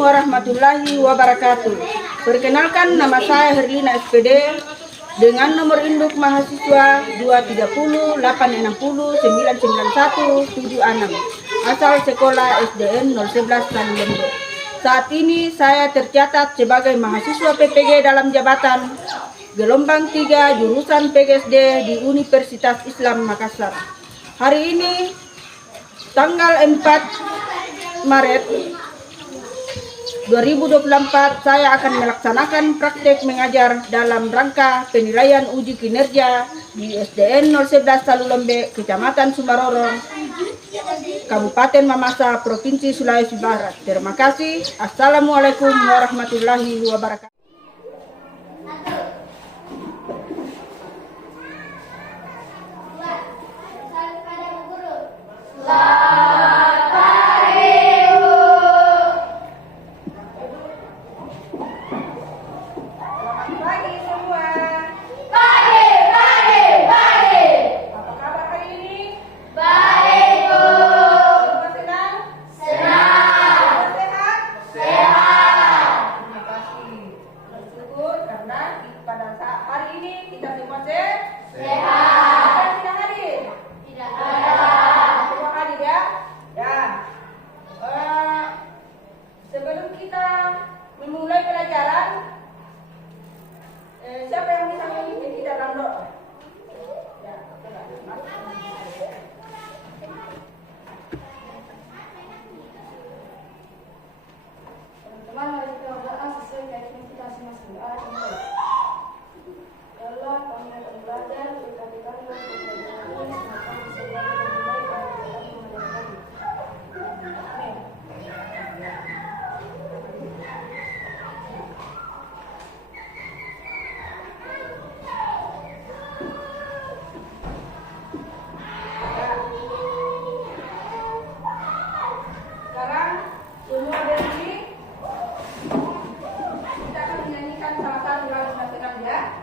warahmatullahi wabarakatuh. Perkenalkan, nama saya Herlina SPD dengan nomor induk mahasiswa 23086099176, asal sekolah SDN 011 Talulombe. Saat ini saya tercatat sebagai mahasiswa PPG dalam jabatan gelombang 3 jurusan PGSD di Universitas Islam Makassar. Hari ini tanggal 4 Maret 2024 saya akan melaksanakan praktek mengajar dalam rangka penilaian uji kinerja di SDN 011 Talulombe, Kecamatan Sumarorong, Kabupaten Mamasa, Provinsi Sulawesi Barat. Terima kasih. Assalamualaikum warahmatullahi wabarakatuh. Sebelum kita memulai pelajaran, siapa yang bisa mengikuti dalam doa? Ya, teman-teman, mari kita berdoa sesuai keyakinan kita masing-masing. Allah, kami akan belajar, berkati kami untuk belajar ini, semoga kami bisa belajar dengan baik dan kami mengajar kami. Amin. Sekarang semua berdiri, kita akan menyanyikan salah satu lagu nasional ya.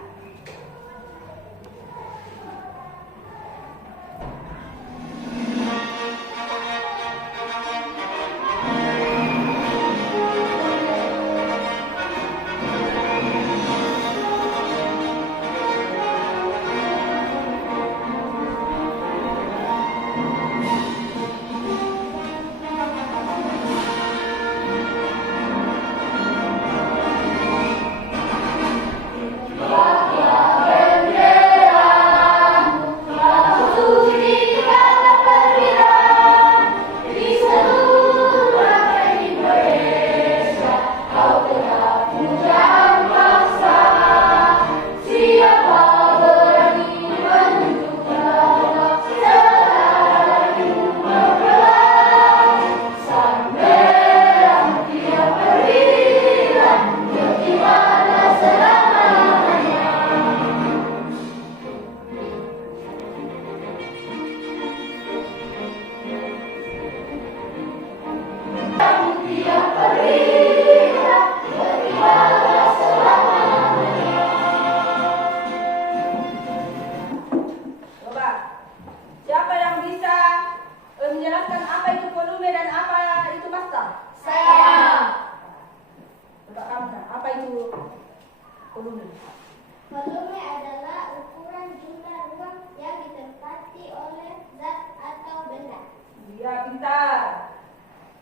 Menjelaskan apa itu volume dan apa itu massa? Saya. Coba kamu, apa itu volume? Volume adalah ukuran jumlah ruang yang ditempati oleh zat atau benda. Iya, pintar.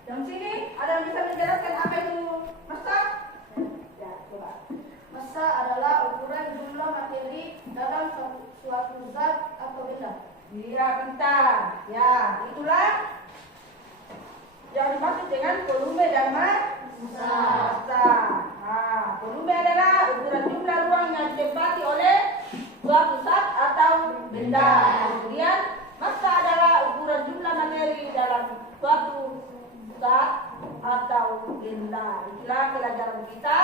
Yang sini ada yang bisa menjelaskan apa itu massa? Ya, coba. Massa adalah ukuran jumlah materi dalam suatu zat atau benda. Iya, pintar. Ya, itulah yang dimaksud dengan volume dan massa. Nah, volume adalah ukuran jumlah ruang yang ditempati oleh suatu zat atau benda. Kemudian massa adalah ukuran jumlah materi dalam suatu zat atau benda. Itulah pelajaran kita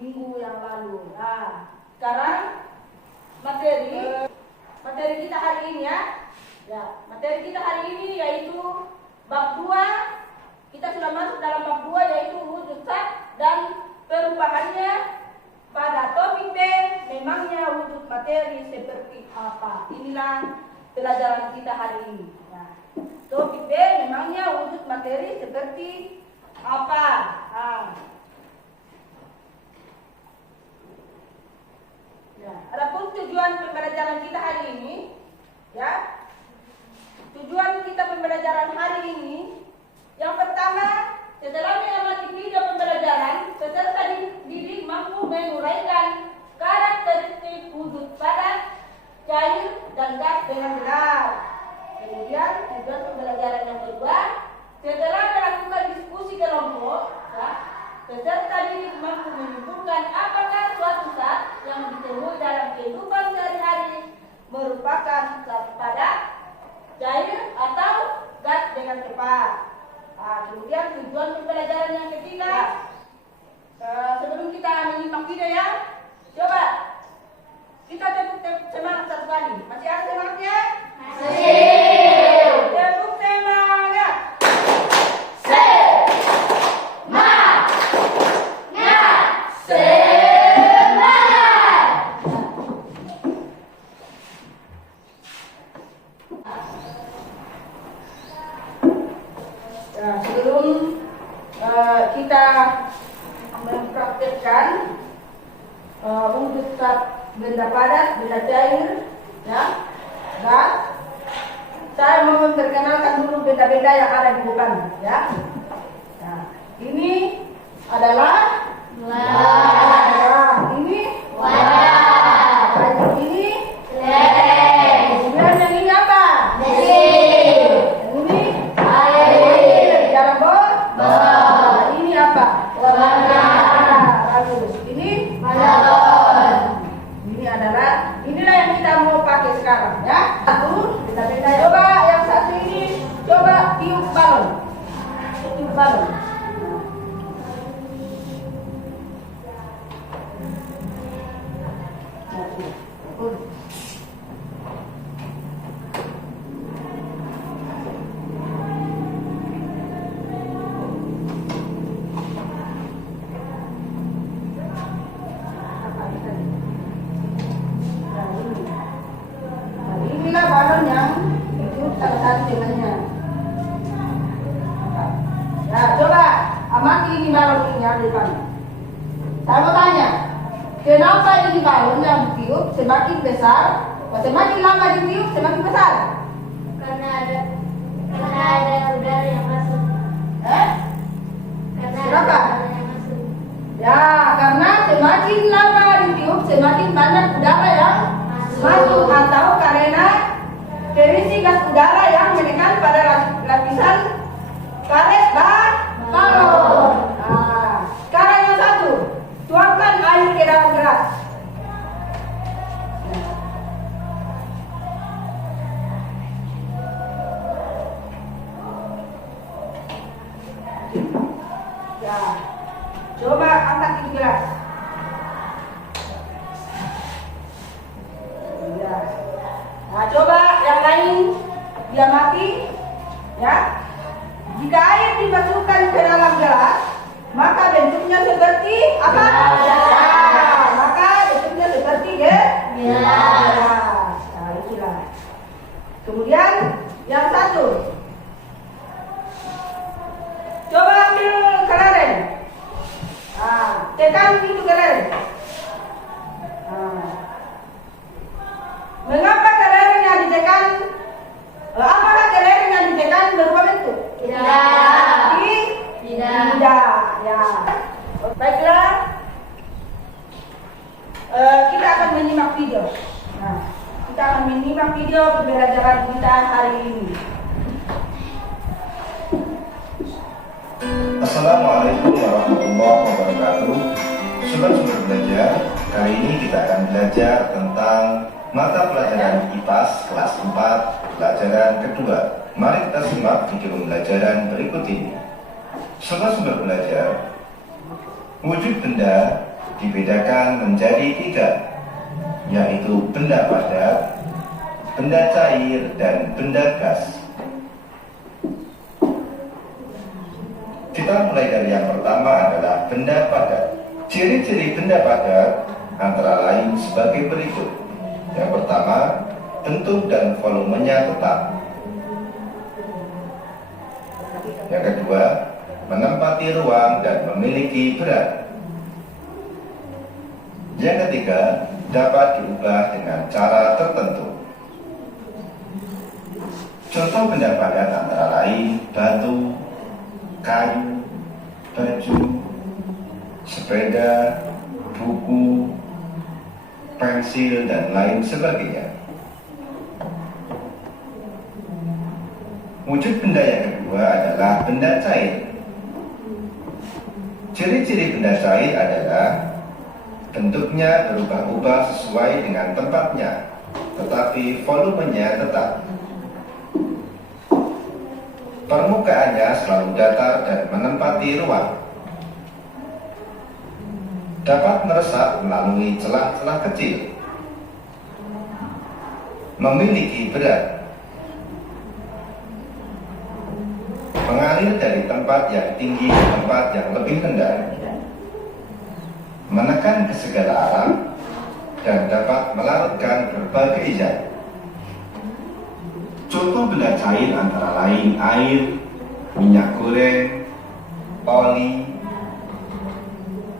minggu yang lalu. Nah, sekarang materi kita hari ini ya. Materi kita hari ini yaitu bab 2. Kita sudah masuk dalam bab 2 yaitu wujud zat dan perubahannya. Pada topik B, memangnya wujud materi seperti apa? Inilah pelajaran kita hari ini. Topik B, memangnya wujud materi seperti Apa? Ah. Ya, adapun tujuan pembelajaran kita hari ini, ya. Tujuan kita pembelajaran hari ini, yang pertama, setelah mengamati video pembelajaran, peserta didik mampu menguraikan karakteristik wujud padat, cair, dan gas dengan benar. Kemudian tujuan pembelajaran yang kedua, setelah melakukan diskusi kelompok, ya, peserta didik mampu menyimpulkan apakah suatu zat yang ditemui dalam kehidupan sehari-hari merupakan zat padat, cair, atau gas dengan cepat. Nah, kemudian tujuan pembelajaran yang ketiga, sebelum kita menyimak video ya, coba kita tepuk semangat satu kali. Masih ada semangatnya? Masih. Tepuk semangat. Sebelum kita mempraktekkan wujud zat benda padat, benda cair, ya, gas, saya mau memperkenalkan dulu benda-benda yang ada di depan, ya. Nah, ini adalah ini wadah, ini kemudian yang ini apa? Ini air, dalam botol. Ini apa? Warna. Bagus. Ini balon. Ini adalah, inilah yang kita mau pakai sekarang, ya. Satu, benda-benda. Coba yang satu ini, coba tiup balon. Tiup balon. Inilah balon yang ditiup salah dengannya. Ya, coba amati ini balon ini yang di depan. Saya mau tanya, kenapa ini balon yang ditiup semakin besar, semakin lama ditiup semakin besar? Karena ada udara yang masuk. Karena ada Kenapa? udara yang masuk. Ya, karena semakin lama ditiup semakin banyak udara yang masuk, atau karena emisi gas udara yang menekan pada lapisan karet balon. Nah, sekarang yang satu, tuangkan air ke dalam gelas. Ya, coba angkat itu gelas. Ya. Nah, coba yang lain diamati, ya. Jika air dimasukkan ke dalam gelas, maka bentuknya seperti apa? Ya. Maka bentuknya seperti gelas. Nah, itulah. Kemudian yang satu, coba ambil kelereng. Nah, tekan pintu kelereng. Nah. Mengapa kelereng yang ditekan? Apakah kelereng yang ditekan berubah bentuk? Tidak. Tidak. Ya. Baiklah. Kita akan menyimak video. Nah, kita akan menyimak video pembelajaran kita hari ini. Assalamualaikum warahmatullahi wabarakatuh. Sobat-sobat belajar, kali ini kita akan belajar tentang mata pelajaran IPAS kelas 4, pelajaran kedua. Mari kita simak video pembelajaran berikut ini. Sobat-sobat belajar, wujud benda dibedakan menjadi 3, yaitu benda padat, benda cair, dan benda gas. Kita mulai dari yang pertama adalah benda padat. Ciri-ciri benda padat antara lain sebagai berikut. Yang pertama, bentuk dan volumenya tetap. Yang kedua, menempati ruang dan memiliki berat. Yang ketiga, dapat diubah dengan cara tertentu. Contoh benda padat antara lain batu, kayu, baju, sepeda, buku, pensil, dan lain sebagainya. Wujud benda yang kedua adalah benda cair. Ciri-ciri benda cair adalah bentuknya berubah-ubah sesuai dengan tempatnya, tetapi volumenya tetap. Permukaannya selalu datar dan menempati ruang. Dapat meresap melalui celah-celah kecil. Memiliki berat. Mengalir dari tempat yang tinggi ke tempat yang lebih rendah. Menekan ke segala arah dan dapat melarutkan berbagai zat. Contoh benda cair antara lain air, minyak goreng, oli,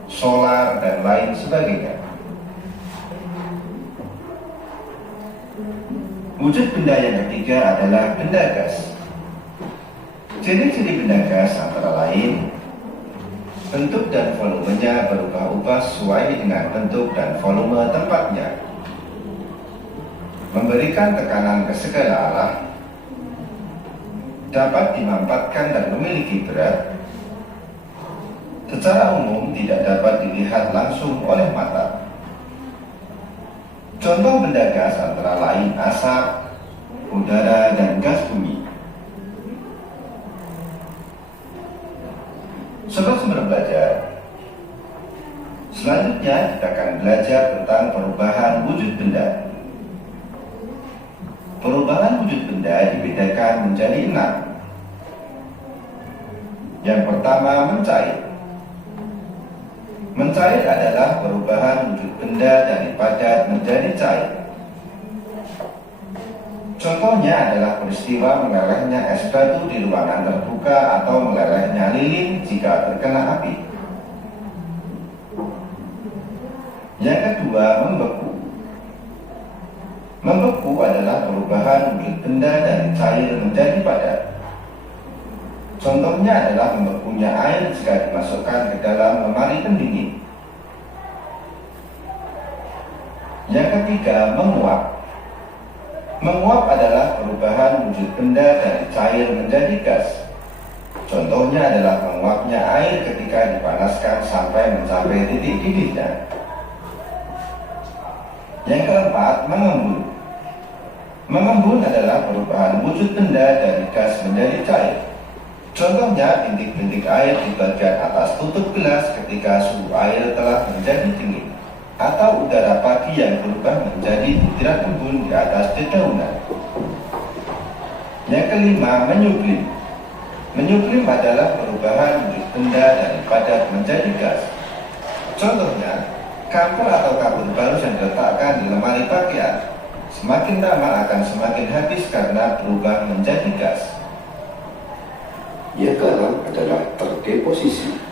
solar, dan lain sebagainya. Wujud benda yang ketiga adalah benda gas. Ciri-ciri benda gas antara lain bentuk dan volumenya berubah-ubah sesuai dengan bentuk dan volume tempatnya. Memberikan tekanan ke segala arah, dapat dimampatkan dan memiliki berat. Secara umum tidak dapat dilihat langsung oleh mata. Contoh benda gas antara lain asap, udara, dan gas bumi. Sobat Sumber Belajar, selanjutnya kita akan belajar tentang perubahan wujud benda. Perubahan wujud benda dibedakan menjadi 6. Yang pertama, mencair. Mencair adalah perubahan wujud benda dari padat menjadi cair. Contohnya adalah peristiwa melelehnya es batu di ruangan terbuka atau melelehnya lilin jika terkena api. Yang kedua, membeku. Membeku adalah perubahan wujud benda dari cair menjadi padat. Contohnya adalah membekunya air jika dimasukkan ke dalam lemari pendingin. Yang ketiga, menguap. Menguap adalah perubahan wujud benda dari cair menjadi gas. Contohnya adalah menguapnya air ketika dipanaskan sampai mencapai titik didihnya. Yang keempat, mengembun. Mengembun adalah perubahan wujud benda dari gas menjadi cair. Contohnya bintik-bintik air di bagian atas tutup gelas ketika suhu air telah menjadi dingin, atau udara pagi yang berubah menjadi butiran embun di atas dedaunan. Yang kelima, menyublim. Menyublim adalah perubahan wujud benda dari padat menjadi gas. Contohnya, kamper atau kabur balus yang diletakkan di lemari pakaian semakin lama akan semakin habis karena berubah menjadi gas. Yang keenam adalah terdeposisi.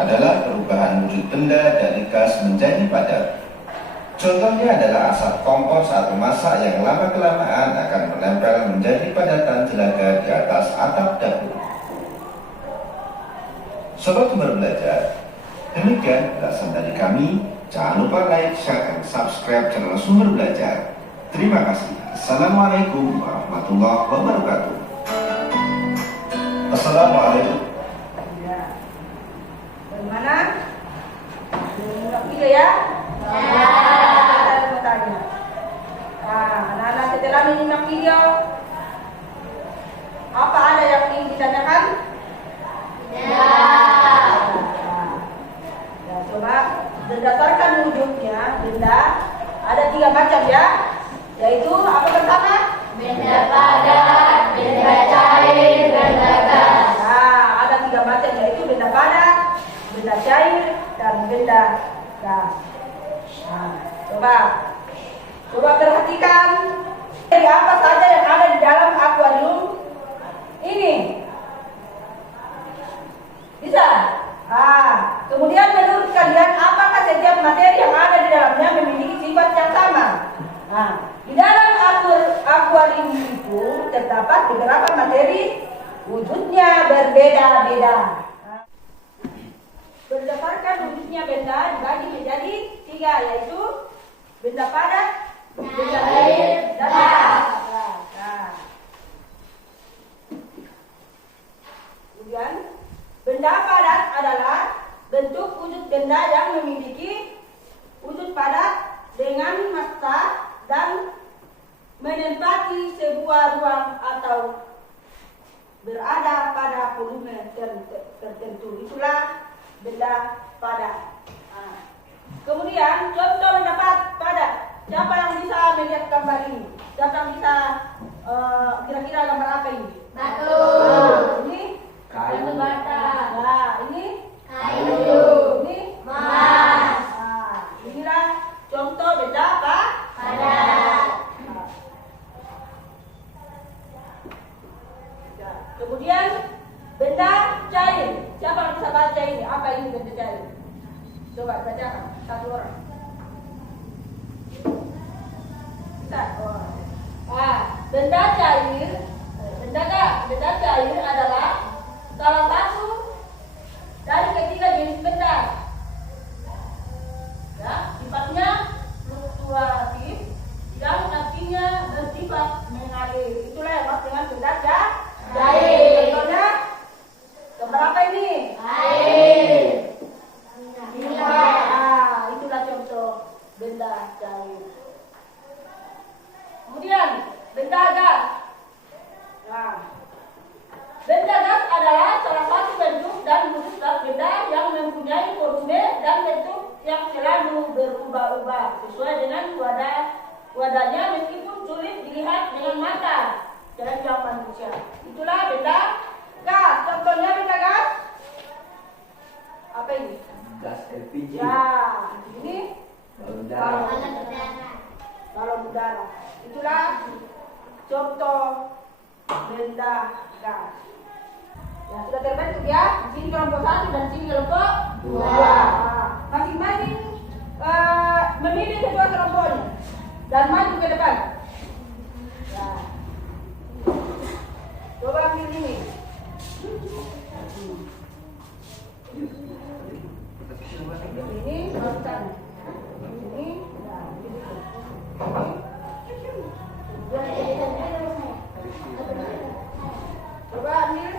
Adalah perubahan wujud benda dari gas menjadi padat. Contohnya adalah asap kompor saat memasak yang lama-kelamaan akan menempel menjadi padatan jelaga di atas atap dapur. Sobat Sumber Belajar, demikian penjelasan dari kami. Jangan lupa like, share, dan subscribe channel Sumber Belajar. Terima kasih. Assalamualaikum warahmatullahi wabarakatuh. Assalamualaikum. Bagaimana? Mengulang video ya? Ada bertanya. Anak-anak setelah menyimak video, apa ada yang ingin ditanyakan? Ya, coba berdasarkan wujudnya benda ada 3 macam ya, yaitu apa pertama? Benda padat, benda cair, benda gas. Ada 3 macam, yaitu benda padat, benda cair, dan benda gas. Coba perhatikan dari apa saja yang ada di dalam akuarium ini. Bisa? Kemudian menurut kalian apakah setiap materi yang ada di dalamnya memiliki sifat yang sama? Di dalam akuarium itu terdapat beberapa materi, wujudnya berbeda-beda. Berdasarkan wujudnya benda dibagi menjadi 3, yaitu benda padat, benda air, dan kemudian benda padat adalah bentuk wujud benda yang memiliki wujud padat dengan massa dan menempati sebuah ruang atau berada pada volume tertentu. Itulah benda padat. Kemudian contoh benda padat. Siapa yang bisa melihat gambar ini? Siapa yang bisa kira-kira gambar apa ini? Batu. Ini Batu bata. Ini Kayu. Ini Emas. Inilah contoh benda Padat. Kemudian benda cair. Siapa yang bisa baca ini? Apa ini benda cair? Coba bacakan satu orang. Bisa? Benda cair. Benda cair adalah salah satu dari ketiga jenis benda. Ya, sifatnya fluktuatif yang artinya bersifat mengalir. Itulah yang maksud dengan benda cair. Contohnya gambar apa ini? Air. Itulah contoh benda cair. Kemudian benda gas. Benda gas adalah salah satu bentuk dan wujud benda yang mempunyai volume dan bentuk yang selalu berubah-ubah sesuai dengan wadahnya meskipun sulit dilihat dengan mata dalam zaman manusia. Itulah benda gas. Contohnya benda gas apa ini? Gas LPG. Ini Balon udara. balon udara. Itulah contoh benda gas. Ya, sudah terbentuk ya. Di sini kelompok 1 dan di sini kelompok 2. Masing-masing memilih kedua kelompoknya dan maju ke depan. Ya. Coba ambil ini. Ini barusan. Ini. Coba ambil.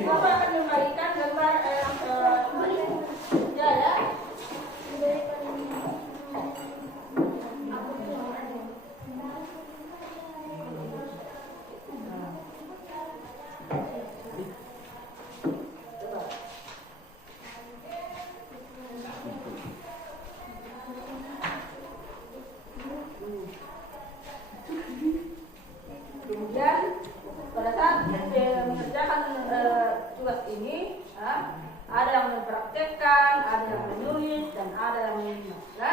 Bapak akan memberikan gambar ya. Kemudian pada saat mengerjakan tugas ini, ada yang mempraktekkan, ada yang menulis, dan ada yang menyimak. Ya?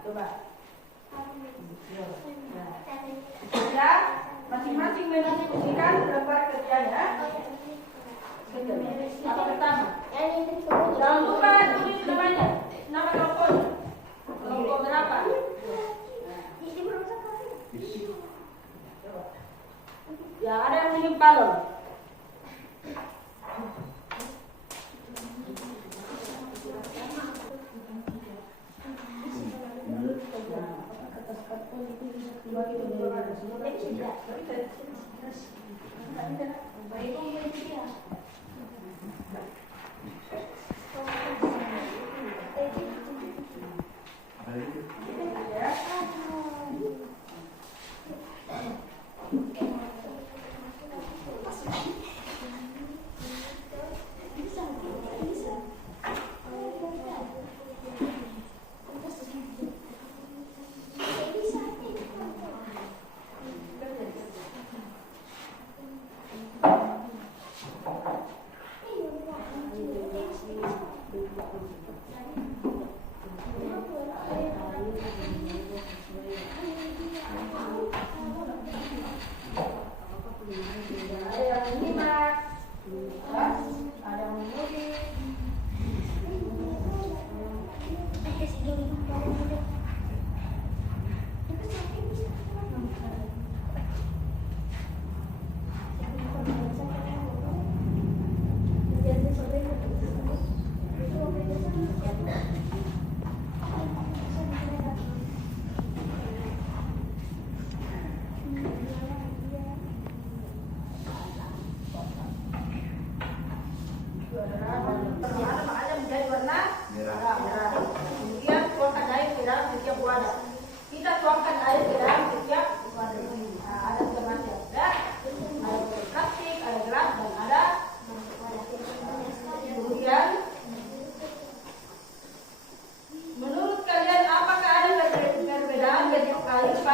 Coba. Ya, masing-masing menunjukkan gambar kerjanya. Apa pertama? Jangan lupa tulis namanya, nama kelompoknya. Kelompok berapa? Ya, ada yang minum balon.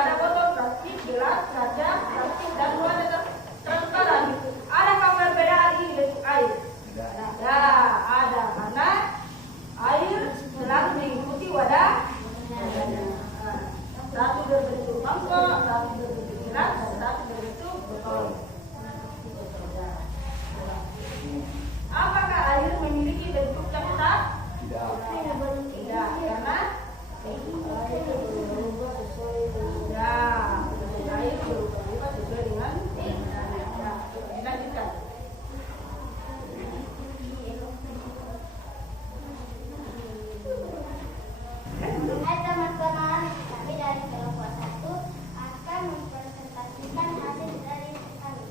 ada botol plastik, gelas, kaca, plastik, dan wadah transparan. Adakah perbedaan ini bentuk air? Ya, ada. Karena air selalu mengikuti wadah. Satu berbentuk mangkok, satu berbentuk gelas, dan satu berbentuk botol. Apakah air memiliki bentuk yang tetap? Tidak. Tidak, karena air berubah sesuai dengan dilanjutkan. Hai teman-teman, kami dari kelompok 1 akan mempresentasikan hasil dari kami.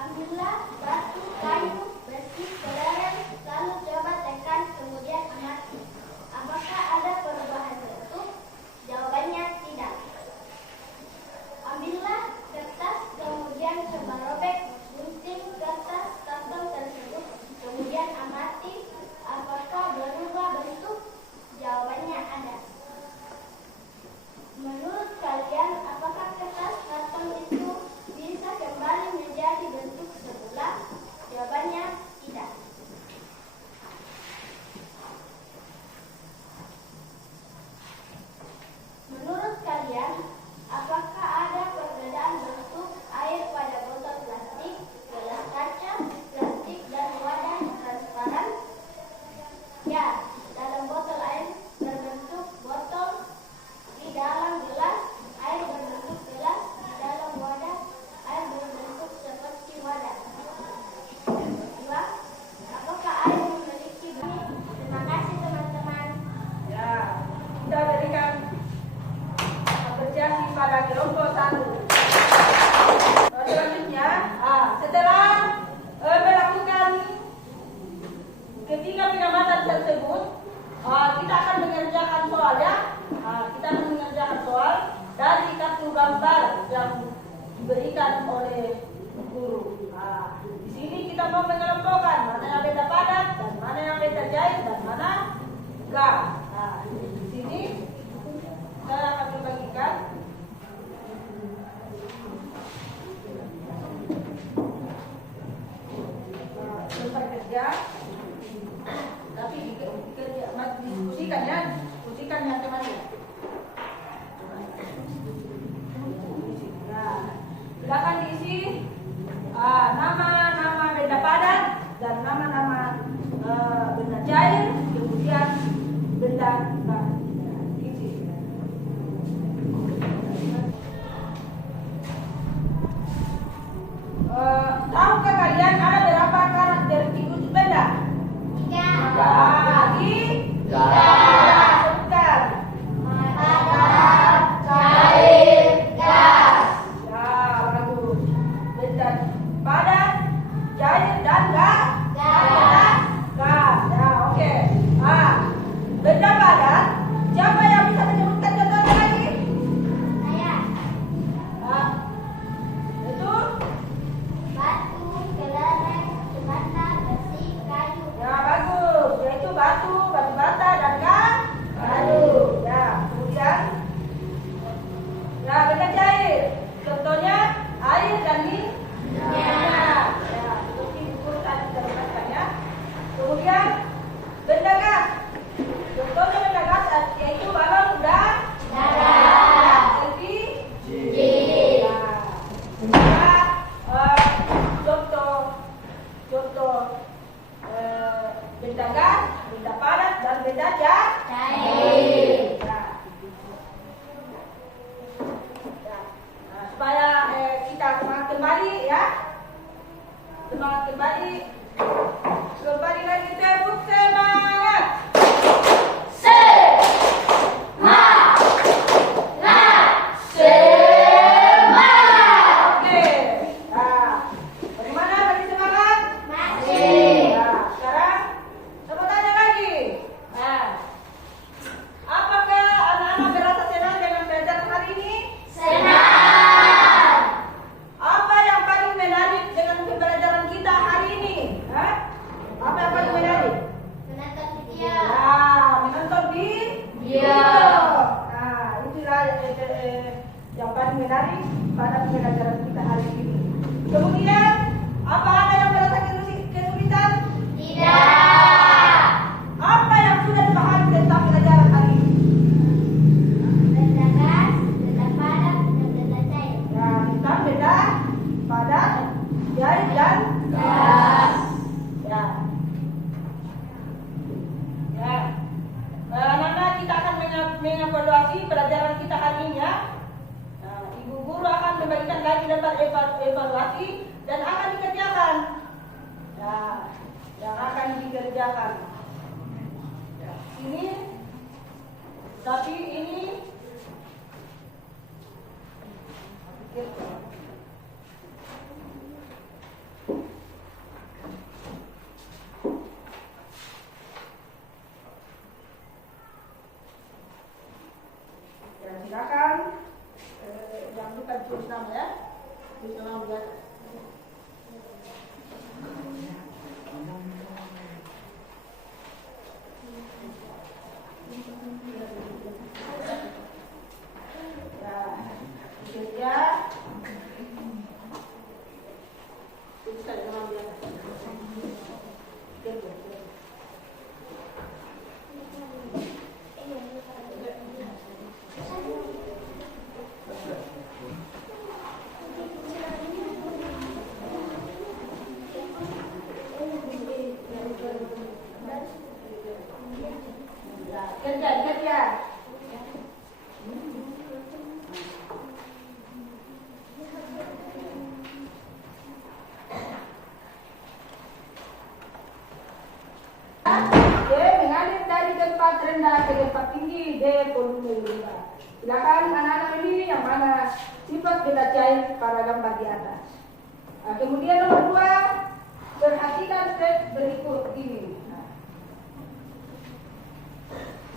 Ambillah batu, kayu, besi, kelereng, lalu coba tekan, kemudian amati. Apakah ada perubahan bentuk? Jawabannya tidak. Ambillah kertas, kemudian coba robek, gunting kertas karton tersebut, kemudian amati. Apakah berubah bentuk? Jawabannya ada. Menurut kalian, apakah kertas karton itu bisa kembali menjadi bentuk semula? Jawabannya tidak. Menurut kalian, apakah ada perbedaan bentuk air pada botol plastik, gelas kaca, plastik, dan wadah transparan? Ya, dalam botol air berbentuk botol, di dalam gelas air berbentuk gelas, di dalam wadah air berbentuk seperti wadah. Dua, apakah air memiliki bentuk? Terima kasih teman-teman. Ya, kita berikan apresiasi pada kelompok 1. Selanjutnya, setelah melakukan ketiga pengamatan tersebut, kita akan mengerjakan soal ya. Kita akan mengerjakan soal dari kartu gambar yang diberikan oleh guru. Di sini kita mau mengelompokkan mana yang benda padat dan mana yang benda cair dan mana gas. Di sini saya akan membagikan selesai kerja, tapi diskusikan ya, diskusikan yang teman-teman. Nah, silakan diisi nama-nama benda padat dan nama-nama benda cair, kemudian benda gas. Tahukah kalian ada berapa karakter tikus benda? 3. Lagi? Sebutkan. Padat, cair, gas. Ya, bagus. Benda padat, cair, dan gas. Gas. Gas. Ya, oke. Benda padat. Siapa yang bisa menyebutkan contohnya lagi? Saya. Itu? Batu, kelereng, bata, besi, kayu. Ya, bagus. Yaitu batu, batu bata, dan kayu. Ya, kemudian ya, benda cair. Contohnya air dan minyak. Ya, seperti buku tadi sudah dikatakan ya. Kemudian benda gas. Contohnya benda gas yaitu balon udara. LPG. Ya. Contoh benda gas, benda padat, dan benda cair. Supaya kita semangat kembali ya, semangat kembali lagi, tepuk semangat. Oke, bagaimana bagi semangat? Masih. Sekarang saya tanya lagi. Apakah anak-anak merasa senang dengan pelajaran hari ini? Senang. Apa yang paling menarik dengan pembelajaran kita hari ini? Apa rendah ke tempat tinggi D volume 5. Silakan anak-anak memilih yang mana sifat benda cair pada gambar di atas. Nah, kemudian nomor 2, perhatikan step berikut ini. Nah,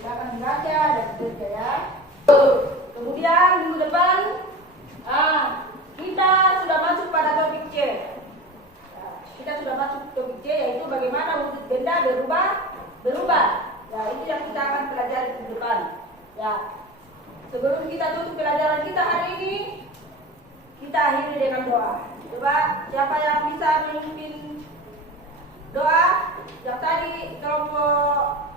silakan dibaca dan dikerja ya. Kemudian minggu depan kita sudah masuk pada topik C. Kita sudah masuk topik C, yaitu bagaimana wujud benda berubah. Ya, itu yang kita akan pelajari di depan. Ya, sebelum kita tutup pelajaran kita hari ini, kita akhiri dengan doa. Coba siapa yang bisa memimpin doa? Yang tadi kelompok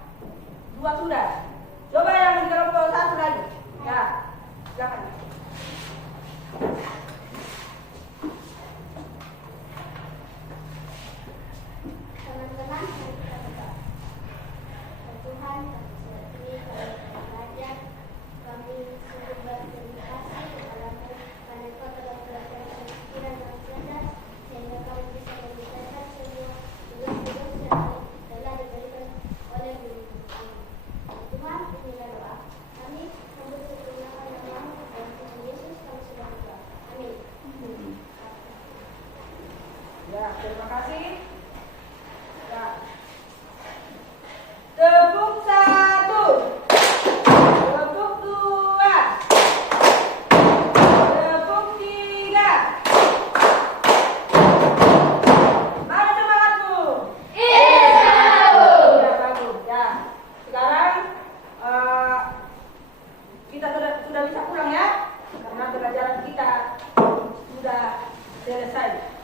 2 sudah. Coba yang di kelompok 1 lagi. Ya, silakan. Teman-teman, mari kita berdoa. Tuhan, kami sudah belajar. Kami sungguh berterima kasih kepadamu karena Engkau telah belajar pikiran dan cerdas sehingga kami bisa menyelesaikan semua tugas-tugas yang telah diberikan oleh Guru. Tuhan, inilah doa kami. Kami berterima namamu dan Tuhan Yesus kami sudah berdoa. Amin. Ya, terima kasih. Ya. Tepuk 1, tepuk 2, tepuk 3. Mana semangatmu? Ya, bagus. Ya. Sekarang kita sudah bisa pulang ya, karena pelajaran kita sudah selesai.